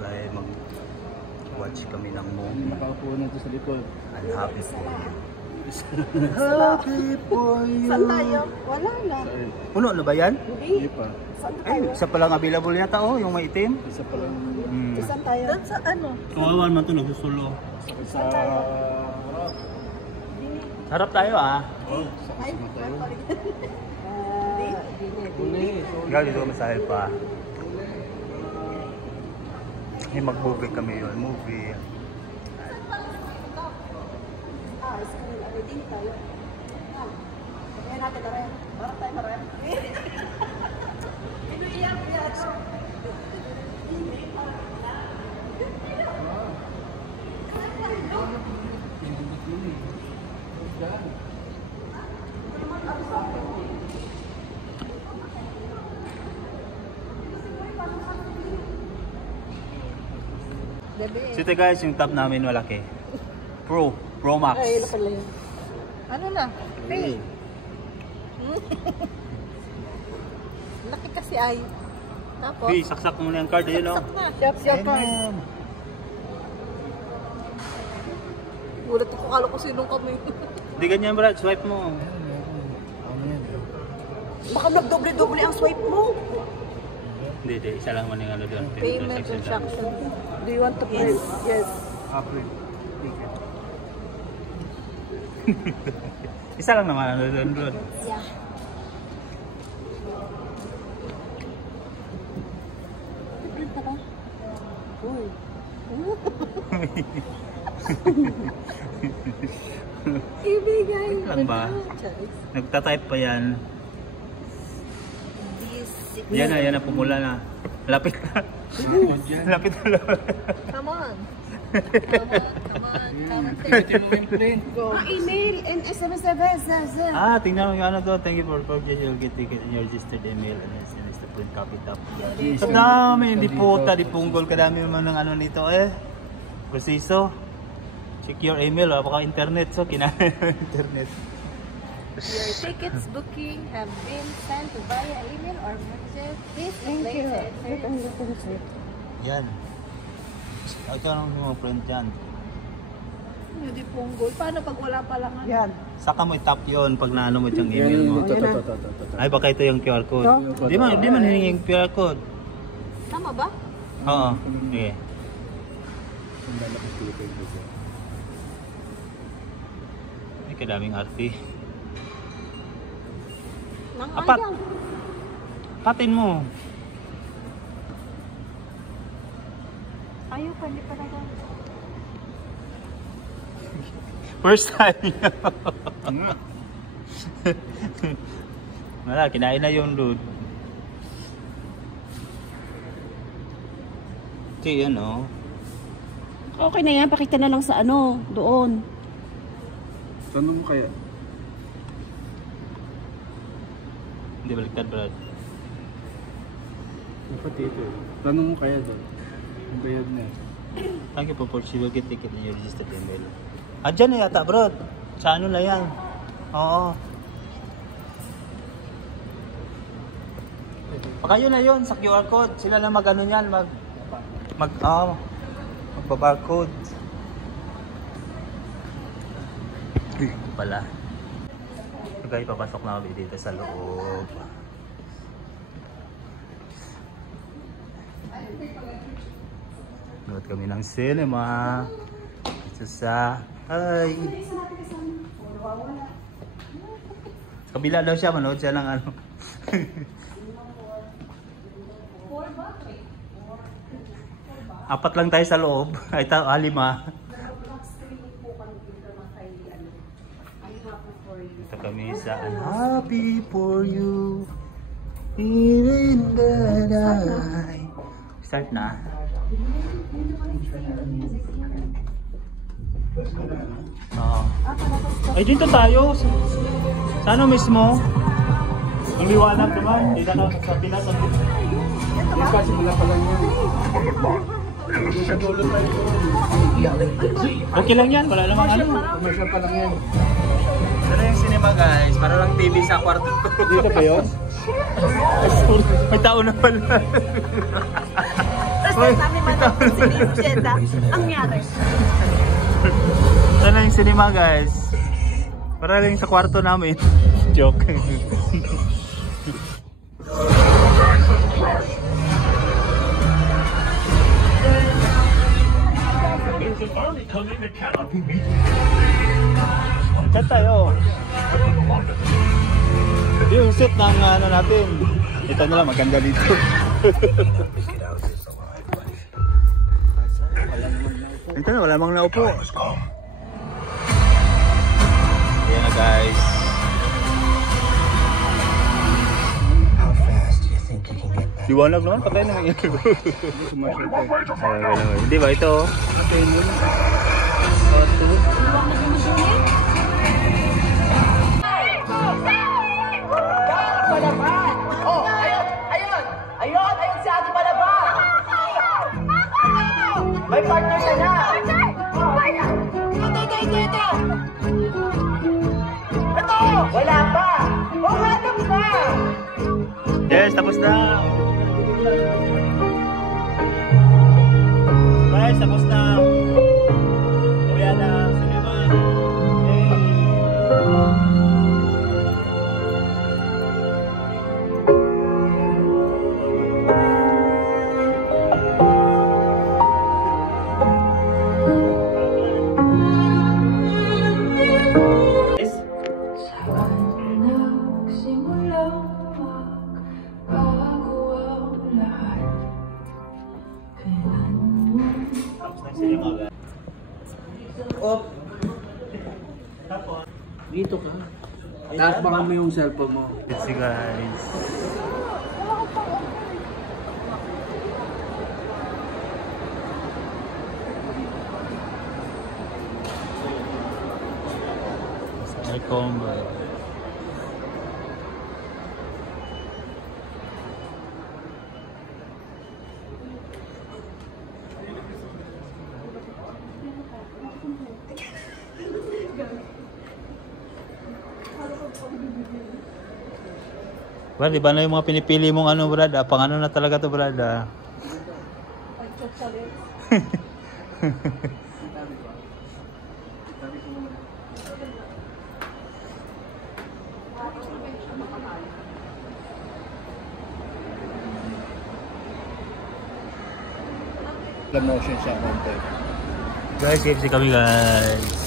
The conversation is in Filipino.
dahil mag-watch kami ng movie. Nakaupo na ito sa likod. I'm happy for you. Happy for you. Saan tayo? Wala na. Puno na ba yan? Hindi pa. Saan Ay, tayo? isa pa lang available yata oh, yung may itim. Isa pa lang. Saan tayo? Doon sa ano? Kawawa naman ito, nagsusulo. Sa... Harap tayo ah. Oh, sa tayo. Dini. Gali dito masahil pa. Ay, mag-movie kami yun. Movie. School. Ano din tayo? Kaya natin na rin. Marap tayo na rin. Inuiyak yan. So ito guys, yung top namin malaki. Pro Max. Ay, ito pala yun. Ano na? Pay. Laki kasi ay. Tapos? Hey, saksak mo na yung card, yun o. Siap pa. Gulat ko kala ko sinong kami. Hindi ganyan Brad, swipe mo. Ano yan? Baka nagdoble-doble ang swipe mo. Hindi, isa lang man yung ano doon. Payment transaction. Do you want to pay? Yes. Apple. Isa lang naman ano doon bro. Yeah. Print na ka? Uy. Ibigay. Lang ba? Nagtatype pa yan. Yan na, pumula na. Lapit na. Lapit na. Come on. Email and SMS. Tingnan mo yung ano to. Thank you for purchase. You'll get ticket in your registered email and SMS to print copy top. Sa dami, hindi puta, di punggol. Kadami naman ng ano nito eh. Preciso. Check your email, baka internet. So, kinahin internet. Your tickets booking have been sent via email or message. Please place it. Yan. Ikaw nang mga print yan. Hindi punggol. Paano pag wala pa lang? Yan. Saka mo i-tap yun pag naano mo yung email mo. Ay, baka ito yung QR code. Di man hiningi yung QR code. Tama ba? Oo. Sige. Ay, kadaming arti. Apat. Patin mo. Ayaw pa, hindi pa na. First time. Wala, kinain na yung dude. Okay, yan o. Okay na yan, pakita na lang sa ano, doon. Saan mo kaya? Hindi baliktad, Brad. Dapat dito. Tanong mo kaya doon. Ang bayad na. Thank you for purchasing. You'll get ticket in your registered email. Diyan na yata, Brad. Sa ano na yan? Oo. Baka yun na yun, sa QR code. Sila lang mag-ano yan, magbabarcode. Pala. Okay, papasok na kami dito sa loob. Nanood kami ng cinema. Dito sa... Ay! Kabila daw siya, manood siya ng ano. Apat lang tayo sa loob. Ay, lima. Dito kami sa I'm happy for you. Even the night. Start na. Ay, dito tayo. Sa ano mismo? Ang liwanag naman. Dito na sa Pinas. Yung pa, simula pa lang yan. Sa dulo pa ito. Okay lang yan. Wala namang ano. Commercial pa lang yan. Ano yung cinema guys? Para lang TV sa kwarto ko. Dito ba yun? May tao na pala. First namin manood si Jeda. Ang nangyari. Ito na yung cinema guys. Para lang sa kwarto namin. Joke. Chat tayo. Yung set ng ano natin. Ito na lang maganda dito. Ito na, wala mang naupo. Ayan na guys. Liwanag naman, patay naman yan. Hindi ba ito? Ayun si Ate Palaban! May partner ka na! Ito! Wala pa! O, hanap na! Yes, tapos na! Guys, tapos na! Uwi na, cinema! Dito ka. Taas baka mo yung cellphone mo. Let's see guys. May combo. Brad, iba na yung mga pinipili mong ano, Brad. Pang ano na talaga to, Brad. Slow motion siya konti. Guys, KFC kami guys.